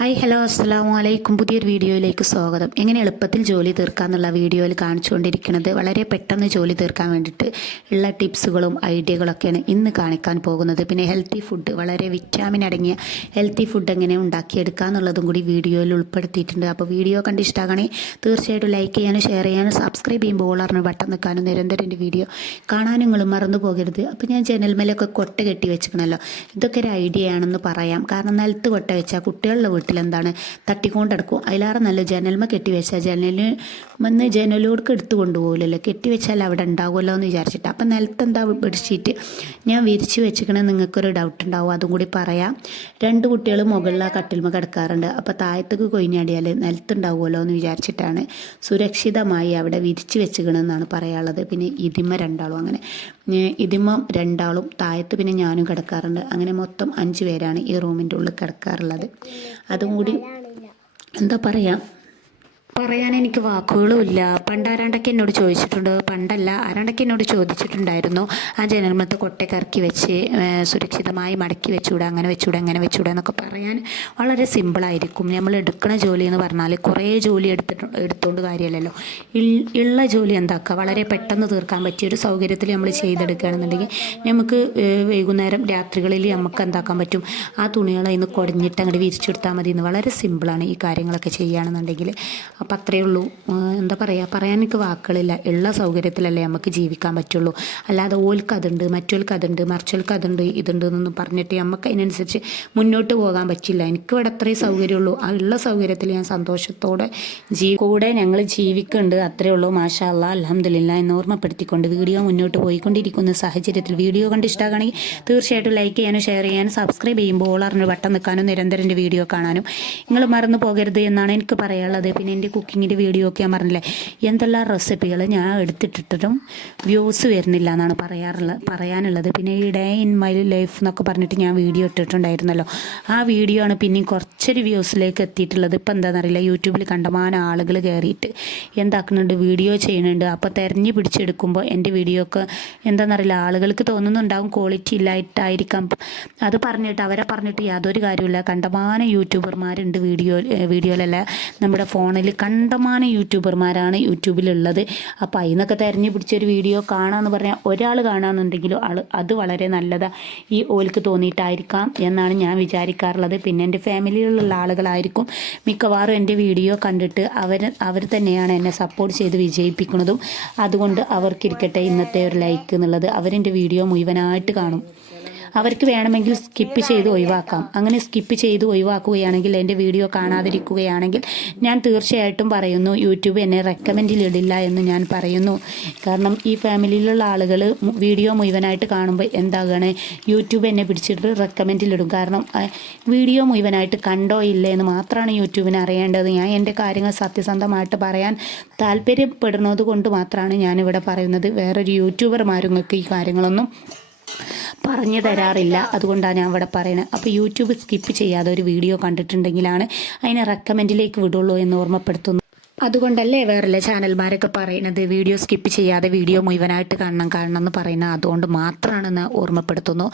Hi hello അസ്സാം വലൈക്കും പുതിയൊരു വീഡിയോയിലേക്ക് സ്വാഗതം. എങ്ങനെ എളുപ്പത്തിൽ ജോലി തീർക്കാന്നുള്ള വീഡിയോയിൽ കാണിച്ചുകൊണ്ടിരിക്കുന്നത് വളരെ പെട്ടെന്ന് ജോലി തീർക്കാൻ വേണ്ടിയിട്ട് ഉള്ള ടിപ്സുകളും ഐഡിയകളൊക്കെയാണ് ഇന്ന് കാണിക്കാൻ പോകുന്നത്. പിന്നെ ഹെൽത്തി ഫുഡ് വളരെ വിറ്റാമിൻ അടങ്ങിയ ഹെൽത്തി ഫുഡ് എങ്ങനെ ഉണ്ടാക്കിയെടുക്കുക എന്നുള്ളതും കൂടി വീഡിയോയിൽ ഉൾപ്പെടുത്തിയിട്ടുണ്ട്. അപ്പോൾ വീഡിയോ കണ്ട് ഇഷ്ടമാകണേ തീർച്ചയായിട്ടും ലൈക്ക് ചെയ്യാനും ഷെയർ ചെയ്യാനും സബ്സ്ക്രൈബ് ചെയ്യുമ്പോൾ ഓളറിന് ബട്ടൺ നിൽക്കാനും നിരന്തരം എന്റെ വീഡിയോ കാണാനും നിങ്ങൾ മറന്നു പോകരുത്. അപ്പോൾ ഞാൻ ജനൽമേലൊക്കെ കൊട്ട കെട്ടി വെച്ചിക്കണല്ലോ ഇതൊക്കെ ഒരു ഐഡിയ ആണെന്ന് പറയാം. കാരണം നിലത്ത് കൊട്ട വെച്ചാൽ കുട്ടികളുടെ എന്താണ് തട്ടിക്കൊണ്ട് കിടക്കും അതിലാറെ നല്ല ജനൽമ കെട്ടി വെച്ചാൽ ജനലിന് വന്ന് ജനലോടക്ക് എടുത്തു കൊണ്ടുപോകില്ലല്ലോ കെട്ടി വെച്ചാൽ അവിടെ ഉണ്ടാവുമല്ലോ എന്ന് വിചാരിച്ചിട്ട്. അപ്പം നിലത്ത് എന്താ ബെഡ്ഷീറ്റ്? ഞാൻ വിരിച്ച് വെച്ചിക്കണേ നിങ്ങൾക്കൊരു ഡൗട്ട് ഉണ്ടാവും. അതും കൂടി പറയാം. രണ്ട് കുട്ടികൾ മുകളിൽ ആ കട്ടിൽമ കിടക്കാറുണ്ട്. അപ്പോൾ താഴത്തേക്ക് കൊയിഞ്ഞാടിയാൽ നിലത്തുണ്ടാവുമല്ലോ എന്ന് വിചാരിച്ചിട്ടാണ് സുരക്ഷിതമായി അവിടെ വിരിച്ച് വെച്ചിക്കണമെന്നാണ് പറയാനുള്ളത്. പിന്നെ ഇതിമ രണ്ടാളും അങ്ങനെ. ഇതിമ രണ്ടാളും താഴത്ത് പിന്നെ ഞാനും കിടക്കാറുണ്ട്. അങ്ങനെ മൊത്തം അഞ്ച് പേരാണ് ഈ റൂമിന്റെ ഉള്ളിൽ കിടക്കാറുള്ളത്. അതും കൂടി എന്താ പറയുക പറയാൻ എനിക്ക് വാക്കുകളുമില്ല. പണ്ട് ആരാണ്ടൊക്കെ എന്നോട് ചോദിച്ചിട്ടുണ്ട്. പണ്ടല്ല ആരാണ്ടൊക്കെ എന്നോട് ചോദിച്ചിട്ടുണ്ടായിരുന്നു. ആ ജനൽമത്ത് കൊട്ടയൊക്കെ ഇറക്കി വെച്ച് സുരക്ഷിതമായി മടക്കി വെച്ചുകൂടെ അങ്ങനെ വെച്ചുകൂടെ അങ്ങനെ വെച്ചുകൂടെ എന്നൊക്കെ പറയാൻ വളരെ സിമ്പിളായിരിക്കും. നമ്മൾ എടുക്കുന്ന ജോലി എന്ന് പറഞ്ഞാൽ കുറേ ജോലി എടുത്തിട്ട് എടുത്തുകൊണ്ട് കാര്യമല്ലല്ലോ ഉള്ള ജോലി എന്താക്കുക വളരെ പെട്ടെന്ന് തീർക്കാൻ പറ്റിയ ഒരു സൗകര്യത്തിൽ നമ്മൾ ചെയ്തെടുക്കുകയാണെന്നുണ്ടെങ്കിൽ നമുക്ക് വൈകുന്നേരം രാത്രികളിൽ നമുക്ക് എന്താക്കാൻ പറ്റും? ആ തുണികൾ ഇന്ന് കുടഞ്ഞിട്ട് അങ്ങോട്ട് വിരിച്ചെടുത്താൽ മതി എന്ന് വളരെ സിമ്പിളാണ് ഈ കാര്യങ്ങളൊക്കെ ചെയ്യുകയാണെന്നുണ്ടെങ്കിൽ. അപ്പം അത്രയേ ഉള്ളൂ. എന്താ പറയുക പറയാൻ എനിക്ക് വാക്കുകളില്ല. ഉള്ള സൗകര്യത്തിലല്ലേ നമുക്ക് ജീവിക്കാൻ പറ്റുള്ളൂ. അല്ലാതെ ഓൽക്ക് അതുണ്ട് മറ്റോൽക്ക് അതുണ്ട് മറിച്ചോൽക്ക് അതുണ്ട് ഇതുണ്ട് എന്നൊന്നും പറഞ്ഞിട്ട് നമുക്ക് അതിനനുസരിച്ച് മുന്നോട്ട് പോകാൻ പറ്റില്ല. എനിക്ക് ഇവിടെ അത്രയും സൗകര്യമുള്ളൂ. ആ ഉള്ള സൗകര്യത്തിൽ ഞാൻ സന്തോഷത്തോടെ ജീ കൂടെ ഞങ്ങൾ ജീവിക്കുന്നുണ്ട് അത്രയേ ഉള്ളൂ. മാഷാ അല്ലാ അലഹമില്ല എന്ന് ഓർമ്മപ്പെടുത്തിക്കൊണ്ട് വീഡിയോ മുന്നോട്ട് പോയിക്കൊണ്ടിരിക്കുന്ന. സാഹചര്യത്തിൽ വീഡിയോ കണ്ട് ഇഷ്ടമാണെങ്കിൽ തീർച്ചയായിട്ടും ലൈക്ക് ചെയ്യാനും ഷെയർ ചെയ്യാനും സബ്സ്ക്രൈബ് ചെയ്യുമ്പോൾ ഓളറിന് വട്ടം നിൽക്കാനും നിരന്തരം വീഡിയോ കാണാനും. നിങ്ങൾ മറന്നു പോകരുത് എന്നാണ് എനിക്ക് പറയാനുള്ളത്. പിന്നെ എന്റെ കുക്കിങ്ങിന്റെ വീഡിയോ ഒക്കെ ഞാൻ പറഞ്ഞില്ലേ? എന്തെല്ലാം റെസിപ്പികൾ ഞാൻ എടുത്തിട്ടിട്ടും വ്യൂസ് വരുന്നില്ല എന്നാണ് പറയാറുള്ളത് പറയാനുള്ളത്. പിന്നെ ഈ ഡേ ഇൻ മൈ ലൈഫ് എന്നൊക്കെ പറഞ്ഞിട്ട് ഞാൻ വീഡിയോ ഇട്ടിട്ടുണ്ടായിരുന്നല്ലോ. ആ വീഡിയോ ആണ് പിന്നെയും കുറച്ചൊരു വ്യൂസിലേക്ക് എത്തിയിട്ടുള്ളത്. ഇപ്പം എന്താണെന്നറിയില്ല യൂട്യൂബിൽ കണ്ടമാനം ആളുകൾ കയറിയിട്ട് എന്താക്കുന്നുണ്ട് വീഡിയോ ചെയ്യുന്നുണ്ട്. അപ്പോൾ തിരഞ്ഞു പിടിച്ചെടുക്കുമ്പോൾ എന്റെ വീഡിയോ ഒക്കെ എന്താണെന്നറിയില്ല ആളുകൾക്ക് തോന്നുന്നുണ്ടാകും ക്വാളിറ്റി ഇല്ലായിട്ടായിരിക്കാം. അത് പറഞ്ഞിട്ട് അവരെ പറഞ്ഞിട്ട് യാതൊരു കാര്യമില്ല കണ്ടമാനം യൂട്യൂബർമാരുണ്ട് വീഡിയോ വീഡിയോയിലല്ല. നമ്മുടെ ഫോണിൽ കണ്ടമാനം യൂട്യൂബർമാരാണ് യൂട്യൂബിലുള്ളത്. അപ്പോൾ അതിൽ തെരഞ്ഞു പിടിച്ചൊരു വീഡിയോ കാണാമെന്ന് പറഞ്ഞാൽ ഒരാൾ കാണാമെന്നുണ്ടെങ്കിലും ആൾ അത് വളരെ നല്ലതാണ് ഈ ഓൽക്ക് തോന്നിയിട്ടായിരിക്കാം എന്നാണ് ഞാൻ വിചാരിക്കാറുള്ളത്. പിന്നെ എന്റെ ഫാമിലിയിലുള്ള ആളുകളായിരിക്കും മിക്കവാറും എന്റെ വീഡിയോ കണ്ടിട്ട് അവർ അവർ തന്നെയാണ് എന്നെ സപ്പോർട്ട് ചെയ്ത് വിജയിപ്പിക്കുന്നതും. അതുകൊണ്ട് അവർക്കിരിക്കട്ടെ ഇന്നത്തെ ഒരു ലൈക്ക് എന്നുള്ളത്. അവരെന്റെ വീഡിയോ മുഴുവനായിട്ട് കാണും. അവർക്ക് വേണമെങ്കിൽ സ്കിപ്പ് ചെയ്ത് ഒഴിവാക്കാം. അങ്ങനെ സ്കിപ്പ് ചെയ്ത് ഒഴിവാക്കുകയാണെങ്കിൽ എന്റെ വീഡിയോ കാണാതിരിക്കുകയാണെങ്കിൽ ഞാൻ തീർച്ചയായിട്ടും പറയുന്നു യൂട്യൂബ് എന്നെ റെക്കമെൻഡിൽ ഇടില്ല എന്ന് ഞാൻ പറയുന്നു. കാരണം ഈ ഫാമിലിയിലുള്ള ആളുകൾ വീഡിയോ മുഴുവനായിട്ട് കാണുമ്പോൾ എന്താകണേ യൂട്യൂബ് എന്നെ പിടിച്ചിട്ട് റെക്കമെൻഡിൽ ഇടും കാരണം വീഡിയോ മുഴുവനായിട്ട് കണ്ടോ ഇല്ലേ എന്ന് മാത്രമാണ് യൂട്യൂബിന് അറിയേണ്ടത്. ഞാൻ എന്റെ കാര്യങ്ങൾ സത്യസന്ധമായിട്ട് പറയാൻ താല്പര്യപ്പെടുന്നത് കൊണ്ട് മാത്രമാണ് ഞാനിവിടെ പറയുന്നത്. വേറൊരു യൂട്യൂബർമാരും ഈ കാര്യങ്ങളൊന്നും പറഞ്ഞു തരാറില്ല. അതുകൊണ്ടാണ് ഞാൻ ഇവിടെ പറയുന്നത് അപ്പോൾ യൂട്യൂബ് സ്കിപ്പ് ചെയ്യാതെ ഒരു വീഡിയോ കണ്ടിട്ടുണ്ടെങ്കിലാണ് അതിനെ റെക്കമെൻഡിലേക്ക് വിടുള്ളൂ എന്ന് ഓർമ്മപ്പെടുത്തുന്നു. അതുകൊണ്ടല്ലേ വേറെ ചാനൽമാരൊക്കെ പറയുന്നത് വീഡിയോ സ്കിപ്പ് ചെയ്യാതെ വീഡിയോ മുഴുവനായിട്ട് കാണണം കാണണം എന്ന് പറയുന്നത് അതുകൊണ്ട് മാത്രമാണെന്ന് ഓർമ്മപ്പെടുത്തുന്നു.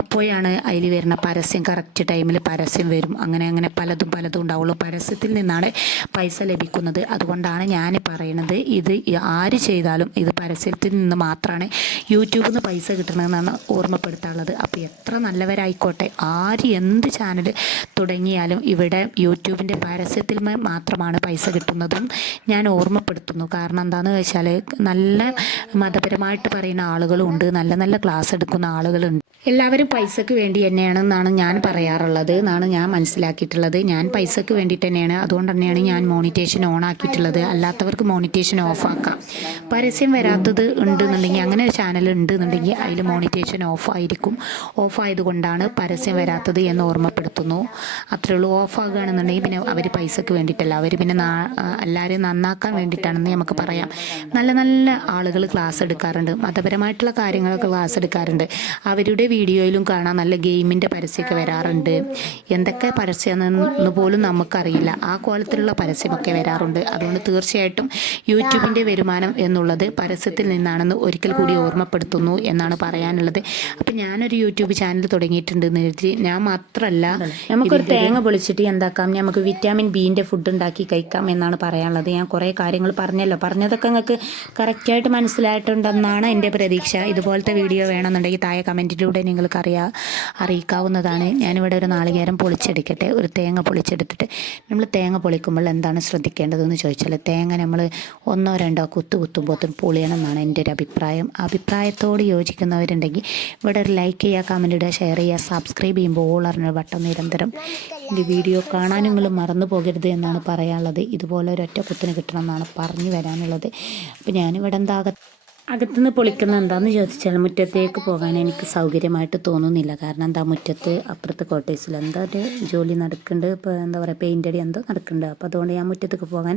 അപ്പോഴാണ് അതിൽ വരുന്ന പരസ്യം കറക്റ്റ് ടൈമിൽ പരസ്യം വരും. അങ്ങനെ അങ്ങനെ പലതും പലതും ഉണ്ടാവുള്ളൂ. പരസ്യത്തിൽ നിന്നാണ് പൈസ ലഭിക്കുന്നത്. അതുകൊണ്ടാണ് ഞാൻ പറയുന്നത് ഇത് ആര് ചെയ്താലും ഇത് പരസ്യത്തിൽ നിന്ന് മാത്രമാണ് യൂട്യൂബിൽ നിന്ന് പൈസ കിട്ടണമെന്നാണ് ഓർമ്മപ്പെടുത്താനുള്ളത്. അപ്പോൾ എത്ര നല്ലവരായിക്കോട്ടെ. ആര് എന്ത് ചാനൽ തുടങ്ങിയാലും ഇവിടെ യൂട്യൂബിന്റെ പരസ്യത്തിൽ മാത്രമാണ് പൈസ കിട്ടുന്നതും ഞാൻ ഓർമ്മപ്പെടുത്തുന്നു. കാരണം എന്താണെന്ന് വെച്ചാൽ നല്ല മതപരമായിട്ട് പറയുന്ന ആളുകളുണ്ട് നല്ല നല്ല ക്ലാസ് എടുക്കുന്ന ആളുകളുണ്ട്. എല്ലാവരും പൈസക്ക് വേണ്ടി തന്നെയാണെന്നാണ് ഞാൻ പറയാറുള്ളത്. എന്നാണ് ഞാൻ മനസ്സിലാക്കിയിട്ടുള്ളത്. ഞാൻ പൈസക്ക് വേണ്ടിയിട്ട് തന്നെയാണ്. അതുകൊണ്ട് തന്നെയാണ് ഞാൻ മോണിറ്റേഷൻ ഓൺ ആക്കിയിട്ടുള്ളത്. അല്ലാത്തവർക്ക് മോണിറ്റേഷൻ ഓഫ് ആക്കാം. പരസ്യം വരാത്തത് ഉണ്ടെന്നുണ്ടെങ്കിൽ അങ്ങനെ ഒരു ചാനൽ ഉണ്ടെന്നുണ്ടെങ്കിൽ അതിൽ മോണിറ്റേഷൻ ഓഫ് ആയിരിക്കും. ഓഫ് ആയതുകൊണ്ടാണ് പരസ്യം വരാത്തത് എന്ന് ഓർമ്മപ്പെടുത്തുന്നു. അത്രേ ഉള്ളൂ. ഓഫ് ആകുകയാണെന്നുണ്ടെങ്കിൽ പിന്നെ അവർ പൈസക്ക് വേണ്ടിയിട്ടല്ല. അവർ പിന്നെ നാ എല്ലാവരെയും നന്നാക്കാൻ വേണ്ടിയിട്ടാണെന്ന് നമുക്ക് പറയാം. നല്ല നല്ല ആളുകൾ ക്ലാസ് എടുക്കാറുണ്ട്. മതപരമായിട്ടുള്ള കാര്യങ്ങളൊക്കെ ക്ലാസ് എടുക്കാറുണ്ട്. അവരുടെ വീഡിയോയിലും കാണാൻ നല്ല ഗെയിമിന്റെ പരസ്യമൊക്കെ വരാറുണ്ട്. എന്തൊക്കെ പരസ്യമെന്ന് പോലും നമുക്കറിയില്ല. ആ കോലത്തിലുള്ള പരസ്യമൊക്കെ വരാറുണ്ട്. അതുകൊണ്ട് തീർച്ചയായിട്ടും യൂട്യൂബിന്റെ വരുമാനം എന്നുള്ളത് പരസ്യത്തിൽ നിന്നാണെന്ന് ഒരിക്കൽ കൂടി ഓർമ്മപ്പെടുത്തുന്നു എന്നാണ് പറയാനുള്ളത്. അപ്പം ഞാനൊരു യൂട്യൂബ് ചാനൽ തുടങ്ങിയിട്ടുണ്ട് എന്ന് കരുതി. ഞാൻ മാത്രമല്ല നമുക്കൊരു തേങ്ങ പൊളിച്ചിട്ട് എന്താക്കാം? നമുക്ക് വിറ്റാമിൻ ബീന്റെ ഫുഡ് ഉണ്ടാക്കി കഴിക്കാം എന്നാണ് പറയാനുള്ളത് ഞാൻ കുറേ കാര്യങ്ങൾ പറഞ്ഞല്ലോ. പറഞ്ഞതൊക്കെ നിങ്ങൾക്ക് കറക്റ്റായിട്ട് മനസ്സിലായിട്ടുണ്ടെന്നാണ് എന്റെ പ്രതീക്ഷ. ഇതുപോലത്തെ വീഡിയോ വേണമെന്നുണ്ടെങ്കിൽ താഴെ കമന്റിലൂടെ നിങ്ങൾക്ക് അറിയാ അറിയിക്കാവുന്നതാണ്. ഞാനിവിടെ ഒരു നാളികേരം പൊളിച്ചെടുക്കട്ടെ. ഒരു തേങ്ങ പൊളിച്ചെടുത്തിട്ട് നമ്മൾ തേങ്ങ പൊളിക്കുമ്പോൾ എന്താണ് ശ്രദ്ധിക്കേണ്ടതെന്ന് ചോദിച്ചാൽ തേങ്ങ നമ്മൾ ഒന്നോ രണ്ടോ കുത്തു കുത്തുമ്പോത്തും പൊളിയണം എന്നാണ് എന്റെ ഒരു അഭിപ്രായം. അഭിപ്രായത്തോട് യോജിക്കുന്നവരുണ്ടെങ്കിൽ ഇവിടെ ഒരു ലൈക്ക് ചെയ്യുക കമന്റ് ഇടുക ഷെയർ ചെയ്യുക സബ്സ്ക്രൈബ് ചെയ്യുമ്പോൾ ഓൾ അറിഞ്ഞ ബട്ടൺ നിരന്തരം. എന്റെ വീഡിയോ കാണാൻ നിങ്ങൾ മറന്നു പോകരുത് എന്നാണ് പറയാനുള്ളത്. ഇതുപോലെ കുത്തിന് കിട്ടണം എന്നാണ് പറഞ്ഞു വരാനുള്ളത്. അപ്പോൾ ഞാനിവിടെ എന്താ അകത്തുനിന്ന് പൊളിക്കുന്ന എന്താന്ന് ചോദിച്ചാൽ മുറ്റത്തേക്ക് പോകാൻ എനിക്ക് സൗകര്യമായിട്ട് തോന്നുന്നില്ല. കാരണം എന്താ മുറ്റത്ത് അപ്പുറത്ത് കോട്ടേഴ്സിൽ എന്താ ഒരു ജോലി നടക്കുന്നുണ്ട്. ഇപ്പോൾ എന്താ പറയുക പെയിന്റ് അടി എന്തോ നടക്കുന്നുണ്ട്. അപ്പോൾ അതുകൊണ്ട് ഞാൻ മുറ്റത്തേക്ക് പോകാൻ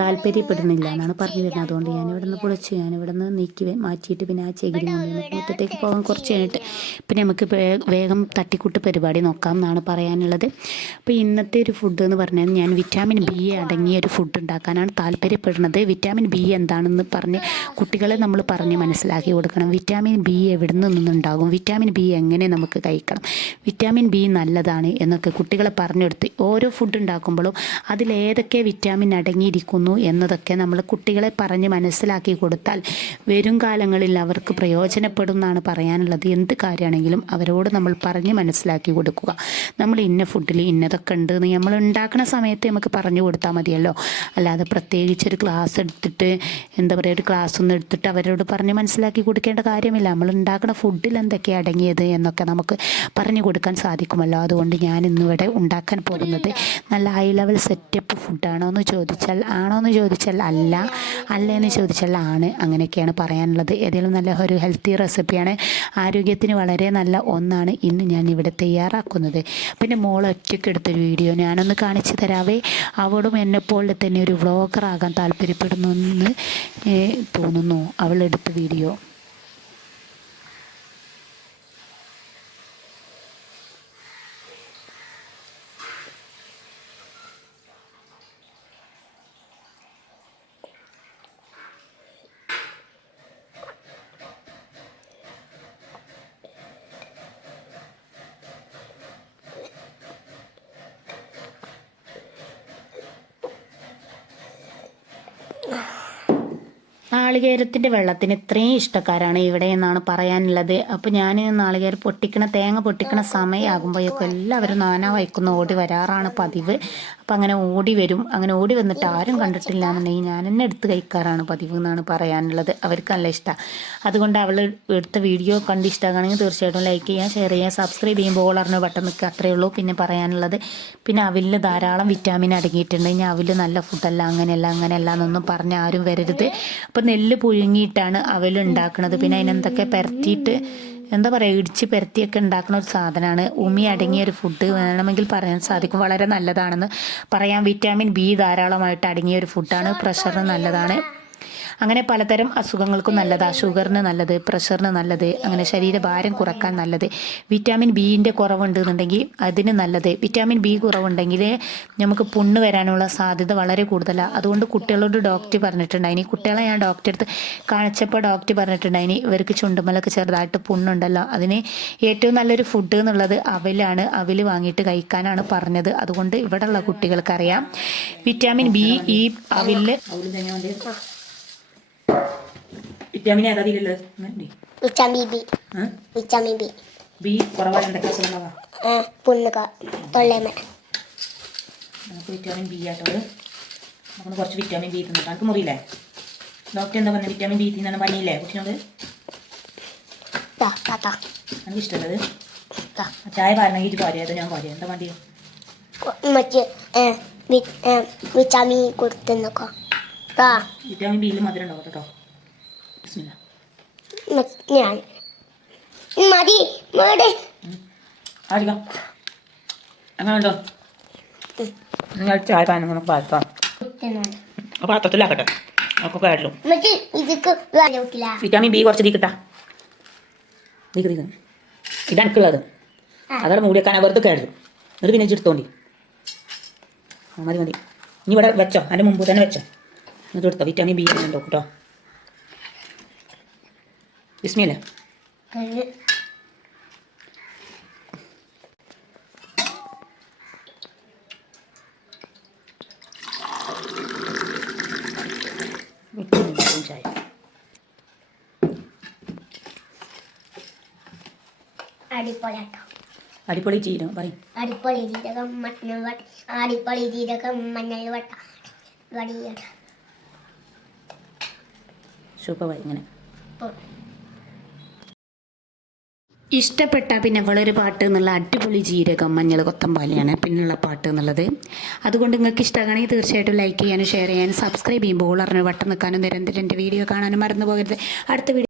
താല്പര്യപ്പെടുന്നില്ല എന്നാണ് പറഞ്ഞു വരുന്നത് അതുകൊണ്ട് ഞാൻ ഇവിടെ നിന്ന് പൊളിച്ചു ഞാൻ ഇവിടെ നിന്ന് നീക്കി മാറ്റിയിട്ട് പിന്നെ ആ ചെകിരി മുറ്റത്തേക്ക് പോകാൻ കുറച്ച് കഴിഞ്ഞിട്ട് പിന്നെ നമുക്ക് വേഗം തട്ടിക്കൂട്ട് പരിപാടി നോക്കാം എന്നാണ് പറയാനുള്ളത്. അപ്പോൾ ഇന്നത്തെ ഒരു ഫുഡ് എന്ന് പറഞ്ഞാൽ ഞാൻ വിറ്റാമിൻ ബി അടങ്ങിയ ഒരു ഫുഡ് ഉണ്ടാക്കാനാണ് താല്പര്യപ്പെടുന്നത്. വിറ്റാമിൻ ബി എന്താണെന്ന് പറഞ്ഞ് കുട്ടികളെ നമ്മൾ പറഞ്ഞ് മനസ്സിലാക്കി കൊടുക്കണം. വിറ്റാമിൻ ബി എവിടെ നിന്നുണ്ടാകും? വിറ്റാമിൻ ബി എങ്ങനെ നമുക്ക് കഴിക്കണം? വിറ്റാമിൻ ബി നല്ലതാണ് എന്നൊക്കെ കുട്ടികളെ പറഞ്ഞെടുത്ത് ഓരോ ഫുഡ് ഉണ്ടാക്കുമ്പോഴും അതിലേതൊക്കെ വിറ്റാമിൻ അടങ്ങിയിരിക്കുന്നു എന്നതൊക്കെ നമ്മൾ കുട്ടികളെ പറഞ്ഞ് മനസ്സിലാക്കി കൊടുത്താൽ വരും കാലങ്ങളിൽ അവർക്ക് പ്രയോജനപ്പെടും എന്നാണ് പറയാനുള്ളത്. എന്ത് കാര്യമാണെങ്കിലും അവരോട് നമ്മൾ പറഞ്ഞ് മനസ്സിലാക്കി കൊടുക്കുക. നമ്മൾ ഇന്ന ഫുഡിൽ ഇന്നതൊക്കെ ഉണ്ട് എന്ന് നമ്മൾ ഉണ്ടാക്കുന്ന സമയത്ത് നമുക്ക് പറഞ്ഞു കൊടുത്താൽ മതിയല്ലോ. അല്ലാതെ പ്രത്യേകിച്ച് ഒരു ക്ലാസ് എടുത്തിട്ട് എന്താ പറയുക ഒരു ക്ലാസ് ഒന്നും എടുത്തിട്ട് അവരോട് പറഞ്ഞ് മനസ്സിലാക്കി കൊടുക്കേണ്ട കാര്യമില്ല. നമ്മൾ ഉണ്ടാക്കുന്ന ഫുഡിൽ എന്തൊക്കെയാണ് അടങ്ങിയത് എന്നൊക്കെ നമുക്ക് പറഞ്ഞു കൊടുക്കാൻ സാധിക്കുമല്ലോ. അതുകൊണ്ട് ഞാൻ ഇന്നിവിടെ ഉണ്ടാക്കാൻ പോകുന്നത് നല്ല ഹൈ ലെവൽ സെറ്റപ്പ് ഫുഡാണോ എന്ന് ചോദിച്ചാൽ ആണോ എന്ന് ചോദിച്ചാൽ അല്ല. അല്ല എന്ന് ചോദിച്ചാൽ ആണ്. അങ്ങനെയൊക്കെയാണ് പറയാനുള്ളത്. ഏതെങ്കിലും നല്ല ഒരു ഹെൽത്തി റെസിപ്പിയാണ് ആരോഗ്യത്തിന് വളരെ നല്ല ഒന്നാണ് ഇന്ന് ഞാൻ ഇവിടെ തയ്യാറാക്കുന്നത്. പിന്നെ മോൾ ഒറ്റയ്ക്ക് എടുത്തൊരു വീഡിയോ ഞാനൊന്ന് കാണിച്ചു തരാവേ. അവളും എന്നെപ്പോലെ തന്നെ ഒരു വ്ളോഗറാകാൻ താല്പര്യപ്പെടുന്നു എന്ന് തോന്നുന്നു. അവൾ എടുത്ത വീഡിയോ നാളികേരത്തിന്റെ വെള്ളത്തിന് ഇത്രയും ഇഷ്ടക്കാരാണ് ഇവിടെ എന്നാണ് പറയാനുള്ളത്. അപ്പോൾ ഞാൻ നാളികേരം പൊട്ടിക്കണ തേങ്ങ പൊട്ടിക്കണ സമയമാകുമ്പോഴേക്കും എല്ലാവരും നാനാ വയ്ക്കുന്ന ഓടി വരാറാണ് പതിവ്. അപ്പം അങ്ങനെ ഓടി വരും. അങ്ങനെ ഓടി വന്നിട്ട് ആരും കണ്ടിട്ടില്ല എന്നുണ്ടെങ്കിൽ ഞാൻ തന്നെ എടുത്ത് കഴിക്കാറാണ് പതിവ് എന്നാണ് പറയാനുള്ളത്. അവർക്ക് നല്ല ഇഷ്ടമാണ് അതുകൊണ്ട് അവൾ എടുത്ത വീഡിയോ കണ്ട് ഇഷ്ടമാണെങ്കിൽ തീർച്ചയായിട്ടും ലൈക്ക് ചെയ്യാം ഷെയർ ചെയ്യാം സബ്സ്ക്രൈബ് ചെയ്യുമ്പോൾ അറിഞ്ഞ ബട്ടൺ നിൽക്കുക അത്രയേ ഉള്ളൂ. പിന്നെ പറയാനുള്ളത് പിന്നെ അവിലിൽ ധാരാളം വിറ്റാമിൻ അടങ്ങിയിട്ടുണ്ട്. ഇനി അവിൽ നല്ല ഫുഡല്ല അങ്ങനെയല്ല അങ്ങനെയല്ല എന്നൊന്നും പറഞ്ഞ് ആരും വരരുത്. അപ്പം നെല്ല് പുഴുങ്ങിയിട്ടാണ് അവൽ ഉണ്ടാക്കുന്നത് പിന്നെ അതിനെന്തൊക്കെ പരത്തിയിട്ട് എന്താ പറയുക ഇടിച്ച് പെരത്തിയൊക്കെ ഉണ്ടാക്കുന്ന ഒരു സാധനമാണ്. ഉമി അടങ്ങിയ ഒരു ഫുഡ് വേണമെങ്കിൽ പറയാൻ സാധിക്കും. വളരെ നല്ലതാണെന്ന് പറയാം. വിറ്റാമിൻ ബി ധാരാളമായിട്ട് അടങ്ങിയ ഒരു ഫുഡാണ് പ്രഷറിന് നല്ലതാണ്. അങ്ങനെ പലതരം അസുഖങ്ങൾക്കും നല്ലതാണ് ഷുഗറിന് നല്ലത് പ്രഷറിന് നല്ലത് അങ്ങനെ ശരീരഭാരം കുറയ്ക്കാൻ നല്ലത് വിറ്റാമിൻ ബിന്റെ കുറവുണ്ട് എന്നുണ്ടെങ്കിൽ അതിന് നല്ലത്. വിറ്റാമിൻ ബി കുറവുണ്ടെങ്കിൽ നമുക്ക് പുണ്ണ് വരാനുള്ള സാധ്യത വളരെ കൂടുതലാണ് അതുകൊണ്ട് കുട്ടികളോട് ഡോക്ടർ പറഞ്ഞിട്ടുണ്ടായിനി കുട്ടികളെ ഞാൻ ഡോക്ടറെ അടുത്ത് കാണിച്ചപ്പോൾ ഡോക്ടർ പറഞ്ഞിട്ടുണ്ടായിനി ഇവർക്ക് ചുണ്ടുമലൊക്കെ ചെറുതായിട്ട് പുണ്ണുണ്ടല്ലോ. അതിന് ഏറ്റവും നല്ലൊരു ഫുഡ് എന്നുള്ളത് അവലാണ്. അവൽ വാങ്ങിയിട്ട് കഴിക്കാനാണ് പറഞ്ഞത്. അതുകൊണ്ട് ഇവിടെയുള്ള കുട്ടികൾക്കറിയാം. വിറ്റാമിൻ ബി ഈ അവിൽ വിറ്റാമിൻ ഏതാ ഇതിലുള്ളത് vitamin B vitamin B B കുറവായ എന്തൊക്കെ അസുഖങ്ങളാ. പുണ്ണുക തൊള്ളേമ നമുക്ക് വിറ്റാമിൻ ബി ആട്ടോ നമ്മൾ കുറച്ച് വിറ്റാമിൻ ബി തിന്നിട്ട്. നമുക്ക് മുറിയില്ലേ? ഡോക്ടർ എന്താ പറഞ്ഞത് വിറ്റാമിൻ ബി തിന്നാണ് പനിയില്ലേ? കുട്ടിനോട്? എനിക്ക് ഇഷ്ടമുള്ളത് ചായ പാരണമെങ്കിൽ ഇത് പാടിയത് ഞാൻ പാടിയത് എന്താ മതി മറ്റേ വിറ്റാമിൻ കൊടുത്തുന്നൊക്കെ. വിറ്റാമിൻ ബിയിൽ മധുരം ഉണ്ടാവും കേട്ടോ. ഞാൻ. മതി മതി നിങ്ങൾ ചായ പാത്രത്തിലാക്കട്ടെ ഒക്കെ വിറ്റാമിൻ ബി കുറച്ച് തീക്കട്ടാ തീക്ക് അതവിടെ മൂടി വെക്കാൻ കയറും എന്നിട്ട് പിന്നെ എടുത്തോണ്ടി. മതി മതി. ഇനി ഇവിടെ വെച്ചോ. അതിന്റെ മുമ്പ് തന്നെ വെച്ചോ. എന്നിട്ട് എടുത്തോ. വിറ്റാമിൻ ബി ഉണ്ടോ കേട്ടോ. വിസ്മിയല്ലേ ചായ. അടിപൊളിയാട്ടോ അടിപൊളി ചീരം പറയും. അടിപൊളി ജീരകം മഞ്ഞൾ വട്ട അടിപൊളി ജീരകം മഞ്ഞൾ വട്ട. വടിയട സൂപ്പർ ഇങ്ങനെ. ഇഷ്ടപ്പെട്ട പിന്നെ വളരെ പാട്ട് എന്നുള്ള അടിപൊളി ജീരകം മഞ്ഞൾ കൊത്തമ്പാലിയാണ് പിന്നുള്ള പാട്ട് എന്നുള്ളത്. അതുകൊണ്ട് നിങ്ങൾക്ക് ഇഷ്ടമാണെങ്കിൽ തീർച്ചയായിട്ടും ലൈക്ക് ചെയ്യാനും ഷെയർ ചെയ്യാനും സബ്സ്ക്രൈബ് ചെയ്യുമ്പോൾ അറിഞ്ഞു വട്ടം നിൽക്കാനും നിരന്തരം എന്റെ വീഡിയോ കാണാനും മറന്നു പോകരുത്. അടുത്ത വീഡിയോ